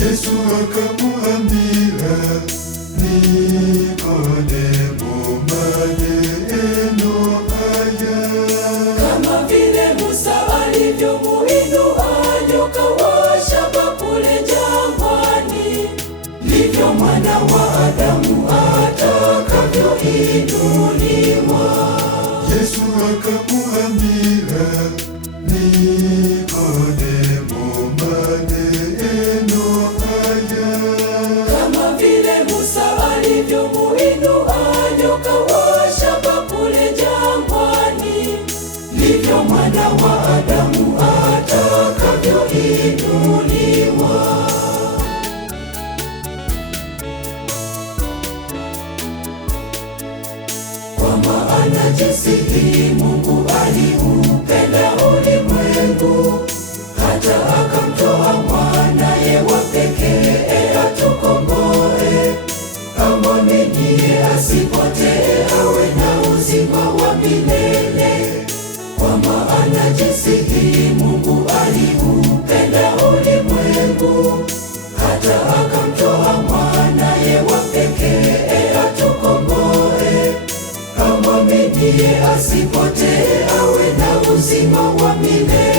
Yesu akamwambia Nikodemo maneno haya, kama vile Musa alivyomuinua nyoka wa shaba kule jangwani, ndivyo Mwana wa Adamu atakavyoinuliwa. Yesu akamwambia Nikodemo maneno haya, Kama vile Musa alivyomuinua nyoka wa shaba kule jangwani, ndivyo Mwana wa Adamu atakavyoinuliwa. Kwa maana jinsi hii Mungu aliupenda ulimwengu, hata akamtoa mwanaye wa pekee atukomboe. Amwaminie asipotee, awe na uzima wa milele. Kwa maana jinsi hii Mungu aliupenda ulimwengu, hata akamtoa mwanaye wa pekee atukomboe. Amwaminie asipotee, awe na uzima wa milele.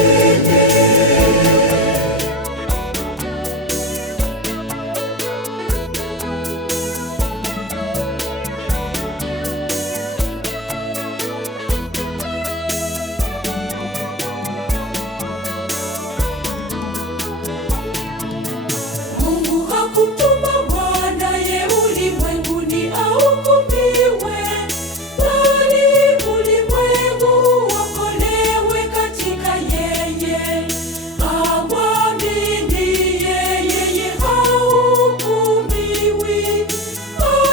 Mungu hakutuma mwanaye ulimwenguni ahukumiwe, bali ulimwengu uokolewe katika yeye. Amwaminiye yeye hahukumiwi,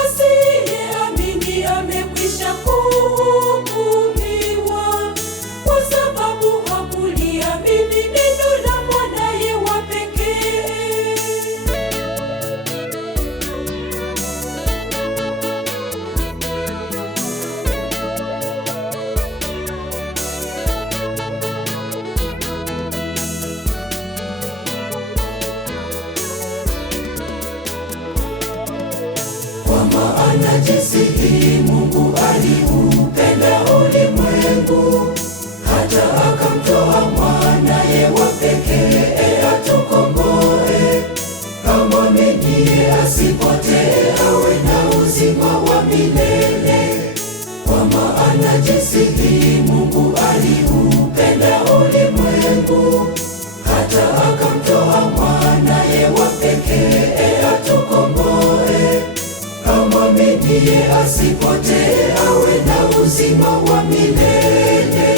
asiyeamini amekwisha kuhukumiwa, kwa sababu hakuliamini neno la mwanaye wa pekee. Kwa maana jinsi hii Mungu aliupenda ulimwengu, hata akamtoa mwanaye wa pekee atukomboe. Amwaminie asipotee, awe na uzima wa milele. Kwa maana jinsi hii Mungu aliupenda ulimwengu, hata akamtoa mwanaye wa pekee atukomboe. Amwaminie asipotee, awe na uzima wa milele.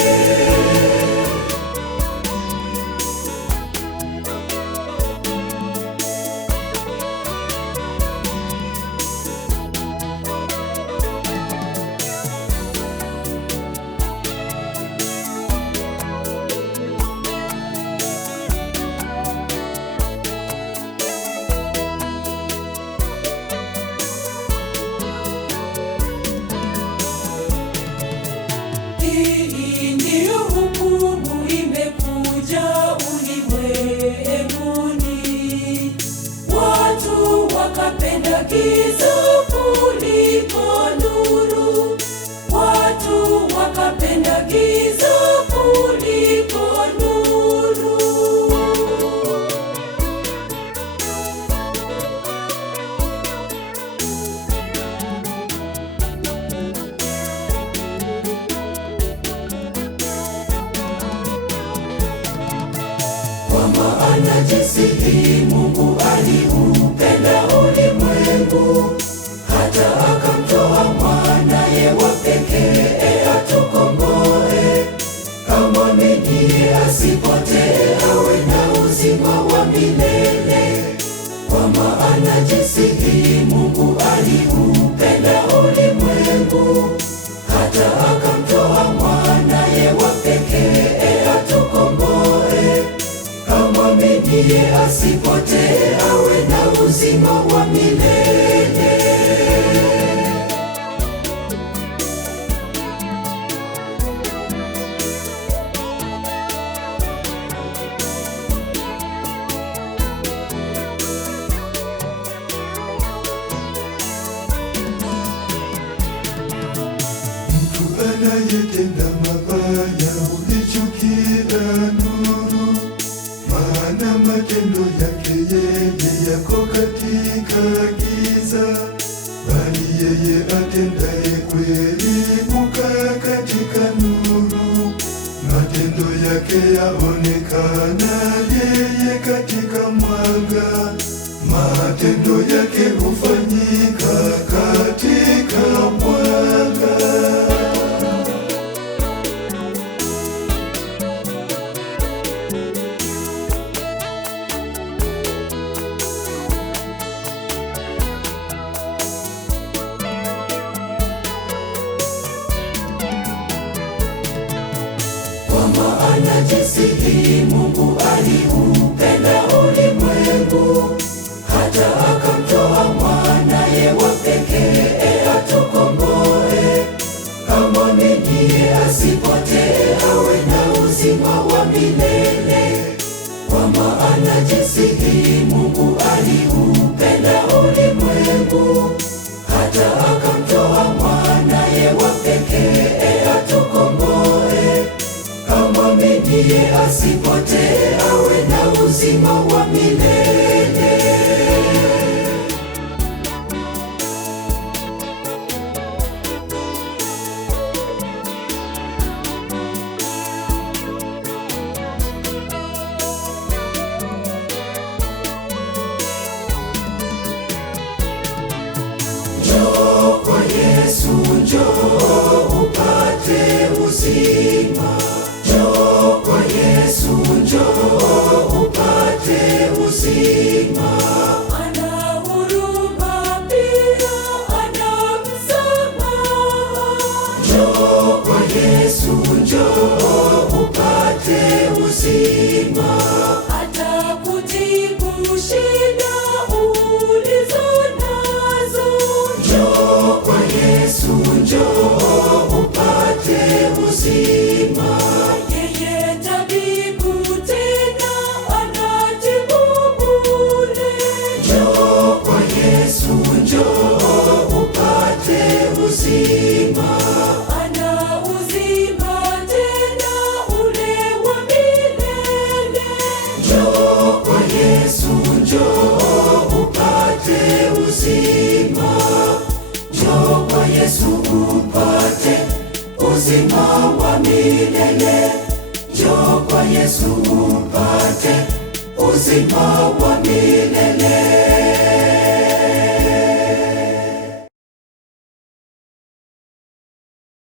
Hii ndiyo hukumu imekuja ulimwenguni, watu wakapenda giza kuliko nuru, watu wakapenda giza kuliko nuru. Kwa maana jinsi hii Mungu aliupenda ulimwengu, hata akamtoa mwanaye wa pekee atukomboe. Amwaminie asipotee, awe na uzima wa milele. Kwa maana jinsi hii Mungu aliupenda ulimwengu, hata akamtoa mwanaye wa pekee atukomboe. Amwaminie asipotee, awe na uzima wa milele. uzima. Njoo kwa Yesu, njoo upate uzima. Ana huruma pia, ana msamaha. Njoo kwa Yesu, njoo upate uzima. Atakutibu shida ulizo nazo. Njoo kwa Yesu, njoo upate uzima. Yeye tabibu tena anatibu bure. Njoo kwa Yesu, njoo upate uzima. Ana uzima tena ule wa milele. Njoo kwa Yesu, njoo upate uzima. Njoo kwa Yesu upate uzima wa milele. Njoo kwa Yesu upate uzima wa